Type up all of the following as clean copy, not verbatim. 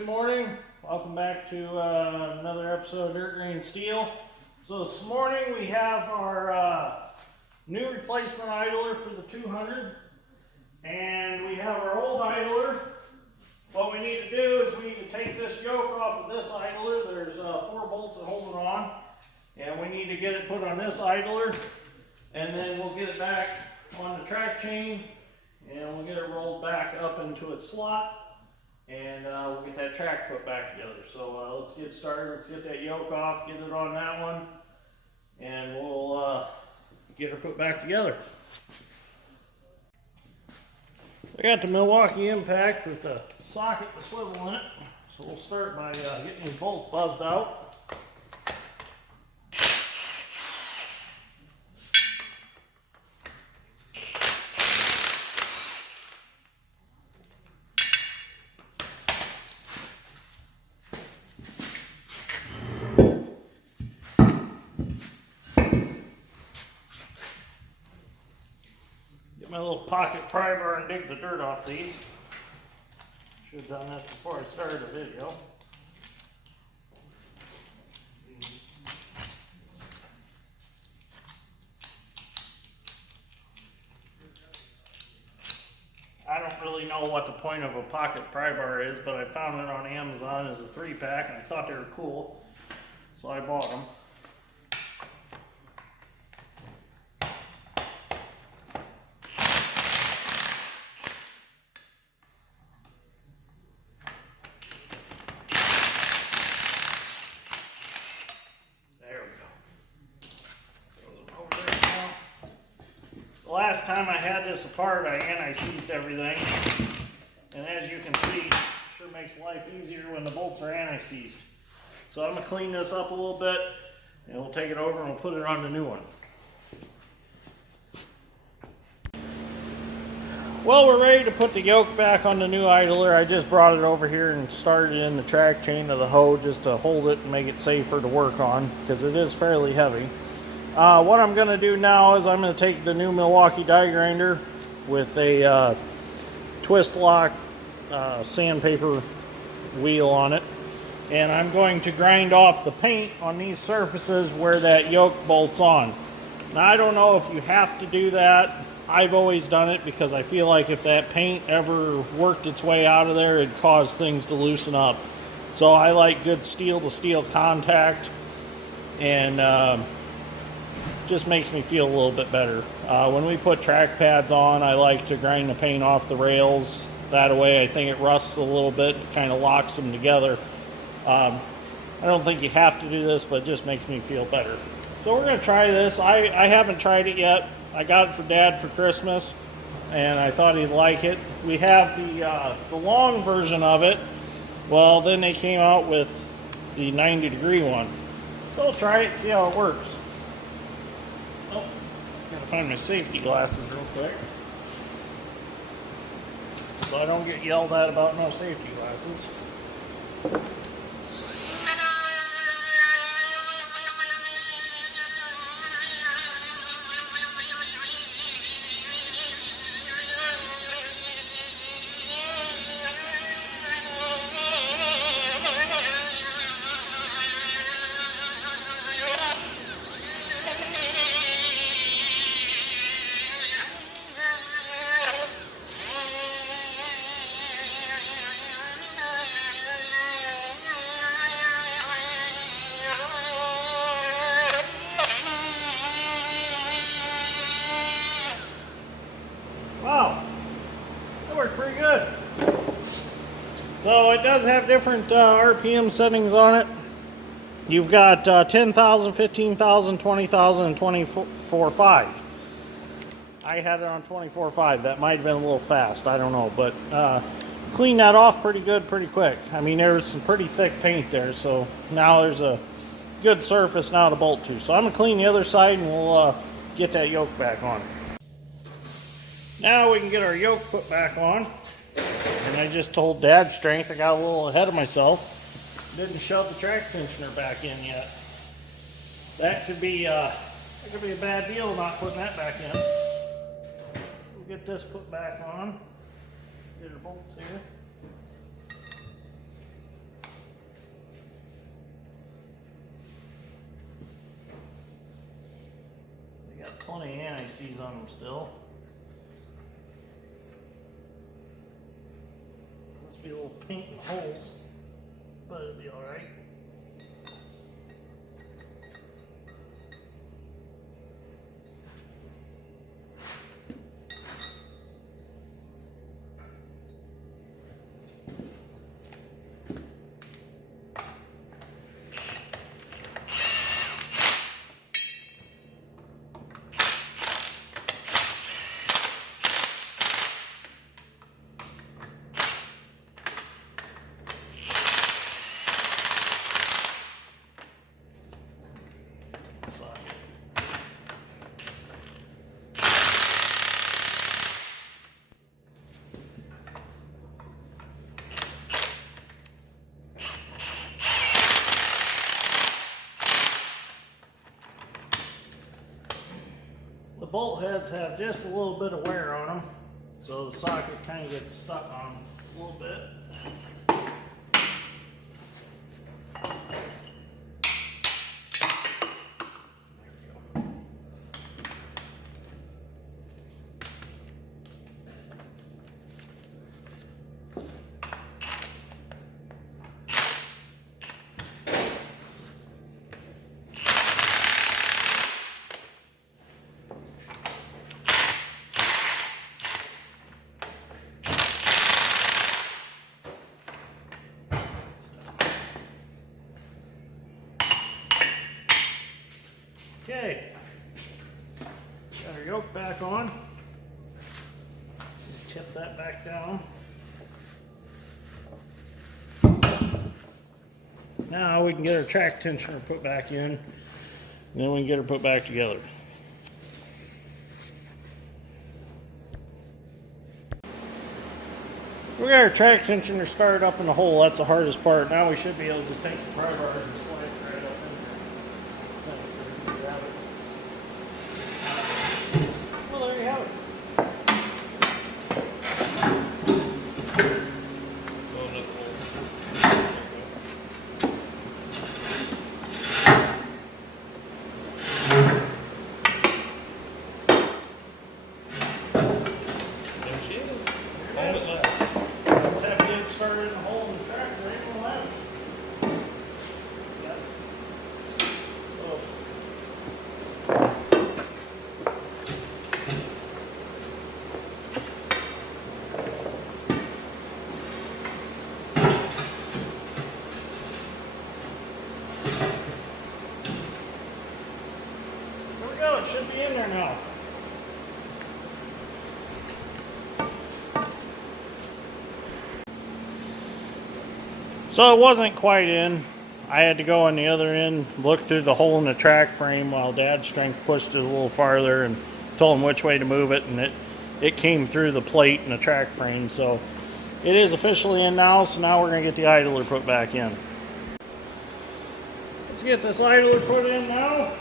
Good morning. Welcome back to another episode of Dirt Grain Steel. So this morning we have our new replacement idler for the 200, and we have our old idler. What we need to do is we need to take this yoke off of this idler. There's 4 bolts that hold it on, and we need to get it put on this idler, and then we'll get it back on the track chain, and we'll get it rolled back up into its slot. And we'll get that track put back together. So let's get started. Let's get that yoke off, get it on that one, and we'll get her put back together. I got the Milwaukee impact with the socket and swivel in it. So we'll start by getting these bolts buzzed out. My little pocket pry bar and dig the dirt off these. Should have done that before I started the video. I don't really know what the point of a pocket pry bar is, but I found it on Amazon as a 3-pack and I thought they were cool, so I bought them. Last time I had this apart, I anti-seized everything, and as you can see, it sure makes life easier when the bolts are anti-seized. So I'm going to clean this up a little bit, and we'll take it over and we'll put it on the new one. Well, we're ready to put the yoke back on the new idler. I just brought it over here and started it in the track chain of the hoe just to hold it and make it safer to work on, because it is fairly heavy. What I'm going to do now is I'm going to take the new Milwaukee die grinder with a twist lock sandpaper wheel on it, and I'm going to grind off the paint on these surfaces where that yoke bolts on. Now, I don't know if you have to do that. I've always done it because I feel like if that paint ever worked its way out of there, it'd cause things to loosen up. So I like good steel-to-steel contact, and just makes me feel a little bit better. When we put track pads on, I like to grind the paint off the rails. That way I think it rusts a little bit, it kind of locks them together. I don't think you have to do this, but it just makes me feel better. So we're going to try this. I haven't tried it yet. I got it for Dad for Christmas, and I thought he'd like it. We have the long version of it. Well, then they came out with the 90-degree one. So we'll try it and see how it works. Oh, gotta find my safety glasses real quick, so I don't get yelled at about no safety glasses. Wow, that worked pretty good. So it does have different RPM settings on it. You've got 10,000, 15,000, 20,000, and 24.5. I had it on 24.5. That might have been a little fast, I don't know, but clean that off pretty good, pretty quick. I mean, there was some pretty thick paint there, so now there's a good surface now to bolt to. So I'm going to clean the other side and we'll get that yoke back on. Now we can get our yoke put back on. And I just told Dad strength, I got a little ahead of myself. Didn't shove the track tensioner back in yet. That could be a bad deal not putting that back in. We'll get this put back on. Get our bolts here. plenty of anti-seize on them still. Must be a little paint in the holes, but it'll be alright. The bolt heads have just a little bit of wear on them, so the socket kind of gets stuck on them a little bit. Okay, got our yoke back on. Tip that back down. Now we can get our track tensioner put back in, and then we can get her put back together. We got our track tensioner started up in the hole. That's the hardest part. Now we should be able to just take the pry bars and slide it right up in there. Well, there you have it. It should be in there now. So it wasn't quite in. I had to go on the other end, look through the hole in the track frame while Dad's strength pushed it a little farther and told him which way to move it, and it came through the plate in the track frame. So it is officially in now, so now we're going to get the idler put back in. Let's get this idler put in now.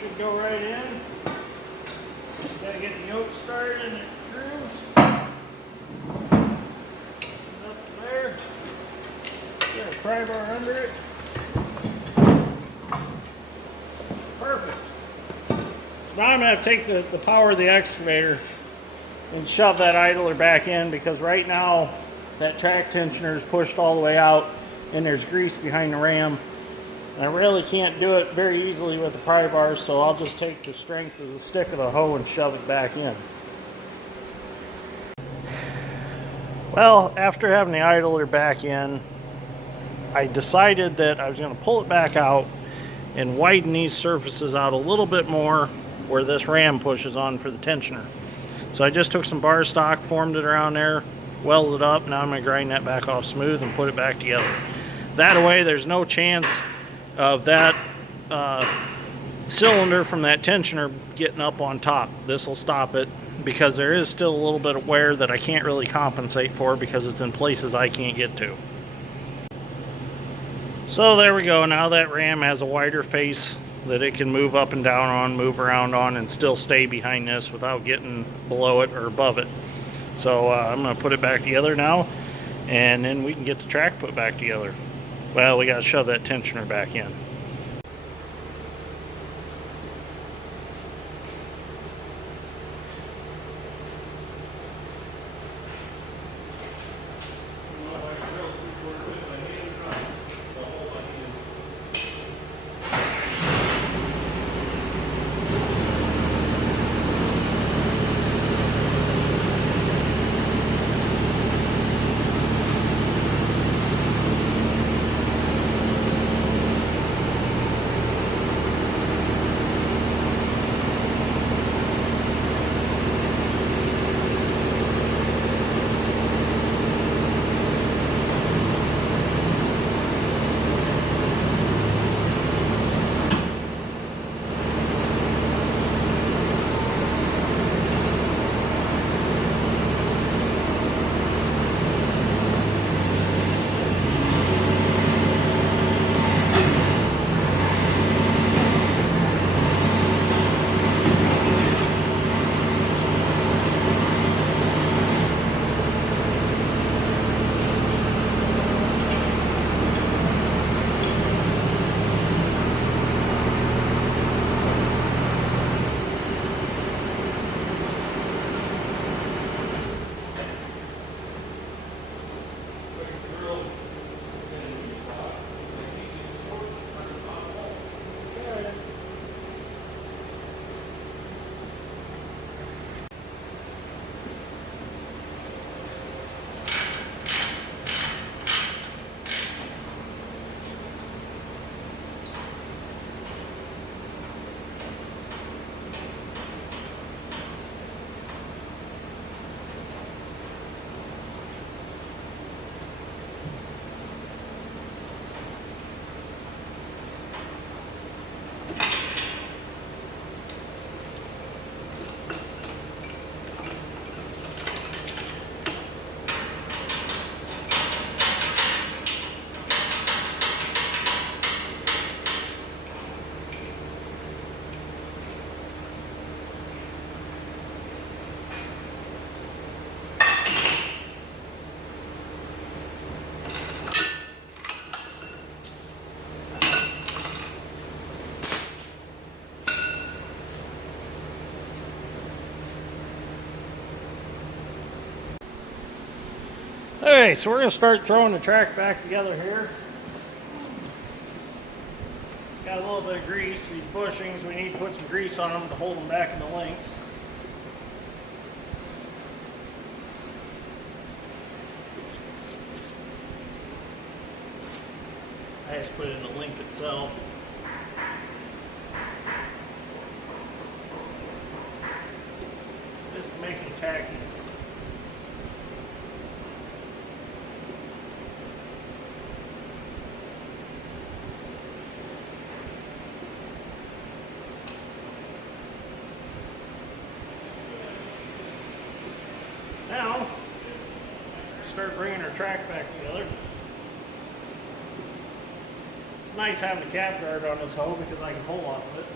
Should go right in. Gotta get the yoke started and it grooves. Up there. Get a pry bar under it. Perfect. So now I'm gonna have to take the power of the excavator and shove that idler back in, because right now that track tensioner is pushed all the way out and there's grease behind the ram. I really can't do it very easily with the pry bars, so I'll just take the strength of the stick of the hoe and shove it back in. Well, after having the idler back in, I decided that I was going to pull it back out and widen these surfaces out a little bit more where this ram pushes on for the tensioner. So I just took some bar stock, formed it around there, welded it up. Now I'm going to grind that back off smooth and put it back together. That way there's no chance of that cylinder from that tensioner getting up on top. This will stop it, because there is still a little bit of wear that I can't really compensate for because it's in places I can't get to. So there we go. Now that ram has a wider face that it can move up and down on, move around on, and still stay behind this without getting below it or above it. So I'm going to put it back together now, and then we can get the track put back together. Well, we got to shove that tensioner back in. Okay, so we're going to start throwing the track back together here. Got a little bit of grease. These bushings, we need to put some grease on them to hold them back in the links. I just put it in the link itself. Just to make them tacky. Now, start bringing our track back together. It's nice having a cab guard on this hoe because I can pull off of it.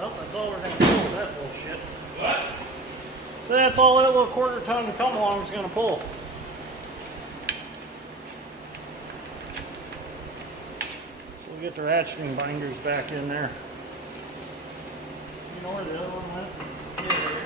Well, that's all we're going to pull with that bullshit. What? So that's all that little quarter ton to come along is going to pull. So we'll get the ratcheting binders back in there. You know where the other one went? Yeah, there.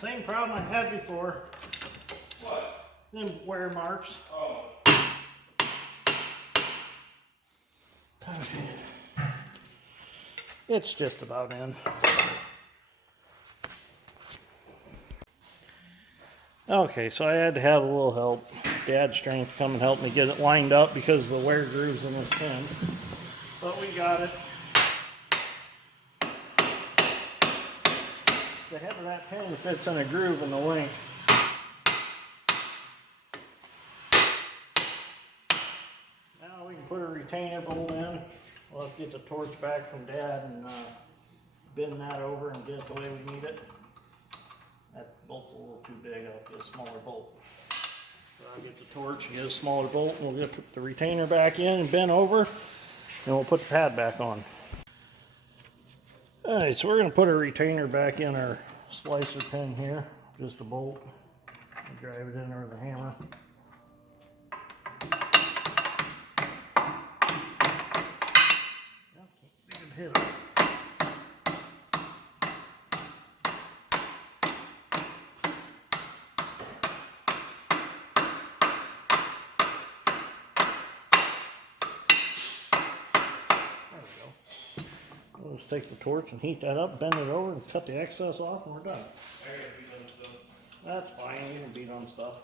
Same problem I had before. What? Them wear marks. Oh. Okay. It's just about in. Okay, so I had to have a little help. Dad's strength come and help me get it lined up because of the wear grooves in this pin. But we got it. The head of that pin fits in a groove in the link. Now we can put a retainer bolt in. We'll have to get the torch back from Dad and bend that over and get it the way we need it. That bolt's a little too big. I'll get a smaller bolt. So I'll get the torch and get a smaller bolt, and we'll get the retainer back in and bend over, and we'll put the pad back on. Alright, so we're going to put a retainer back in our splicer pin here. Just a bolt. Drive it in there with a hammer. Hit it. We'll just take the torch and heat that up, bend it over, and cut the excess off, and we're done. I gotta beat on stuff. That's fine, you can beat on stuff.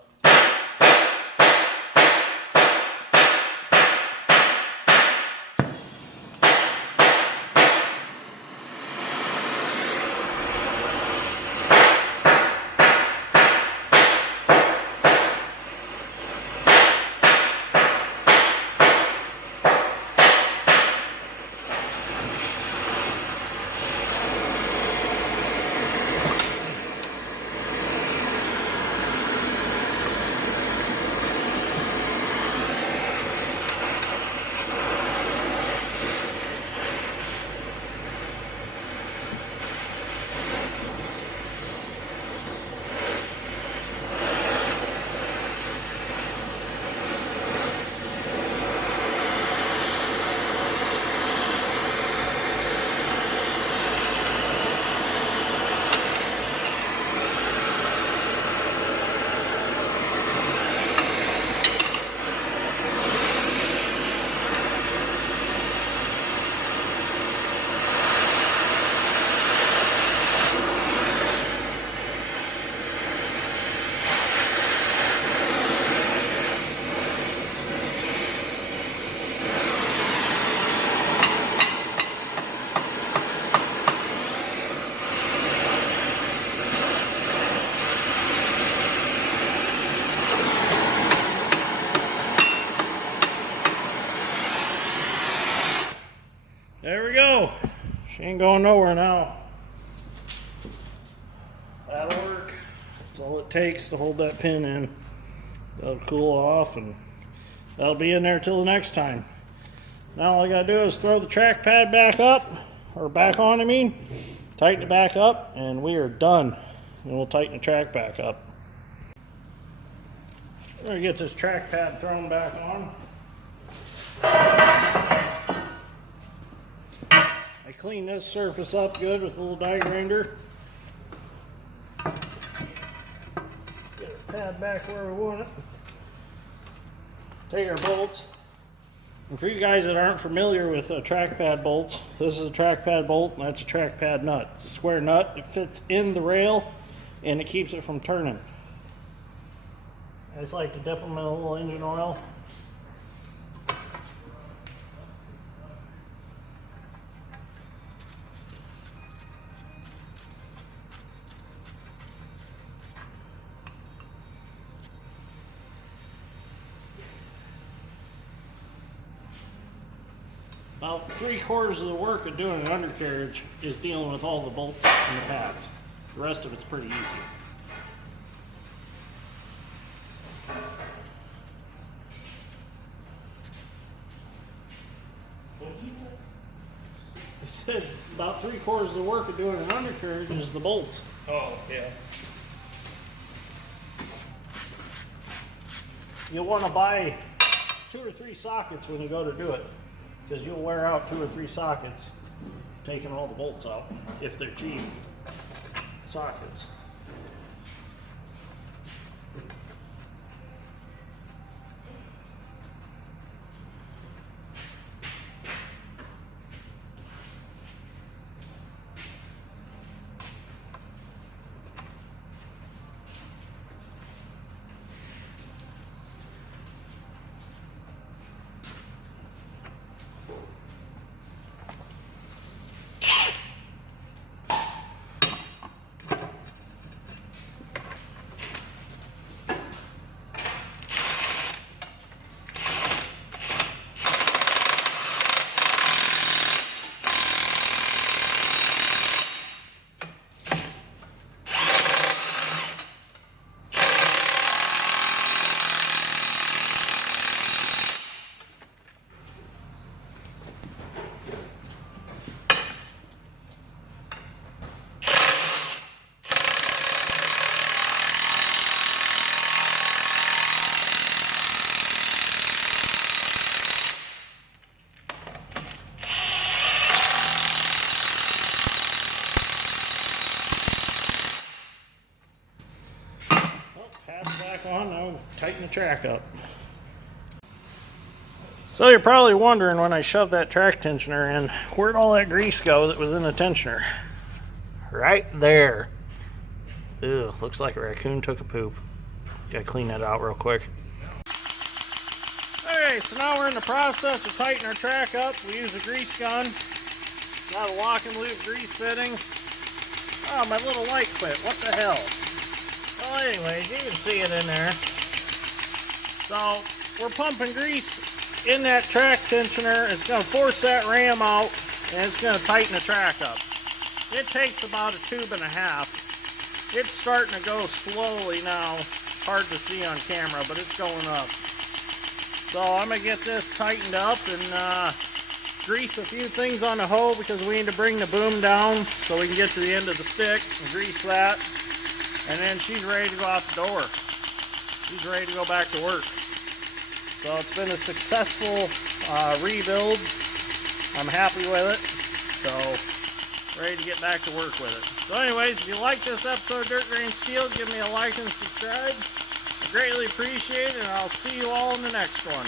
There we go. She ain't going nowhere now. That'll work. That's all it takes to hold that pin in. That'll cool off, and that'll be in there till the next time. Now all I gotta do is throw the track pad back up, or back on I mean, tighten it back up, and we are done. And we'll tighten the track back up. We're gonna get this track pad thrown back on. I clean this surface up good with a little die grinder. Get our pad back where we want it. Take our bolts. And for you guys that aren't familiar with track pad bolts, this is a track pad bolt and that's a track pad nut. It's a square nut. It fits in the rail and it keeps it from turning. I just like to dip them in a little engine oil. About 3/4 of the work of doing an undercarriage is dealing with all the bolts and the pads. The rest of it's pretty easy. I said about 3/4 of the work of doing an undercarriage is the bolts. Oh, yeah. You'll want to buy 2 or 3 sockets when you go to do it, because you'll wear out 2 or 3 sockets taking all the bolts out if they're cheap sockets. track up. So you're probably wondering when I shoved that track tensioner in, where'd all that grease go that was in the tensioner? Right there. Ew, looks like a raccoon took a poop. Gotta clean that out real quick. Okay, so now we're in the process of tightening our track up. We use a grease gun. Got a lock and loop grease fitting. Oh, my little light quit. What the hell? Well, anyways, you can see it in there. So, we're pumping grease in that track tensioner. It's going to force that ram out, and it's going to tighten the track up. It takes about a tube and a half. It's starting to go slowly now. Hard to see on camera, but it's going up. So I'm going to get this tightened up and grease a few things on the hoe because we need to bring the boom down so we can get to the end of the stick and grease that. And then she's ready to go out the door. She's ready to go back to work. So it's been a successful rebuild. I'm happy with it. So ready to get back to work with it. So anyways, if you like this episode of Dirt Grain Steel, give me a like and subscribe. I greatly appreciate it, and I'll see you all in the next one.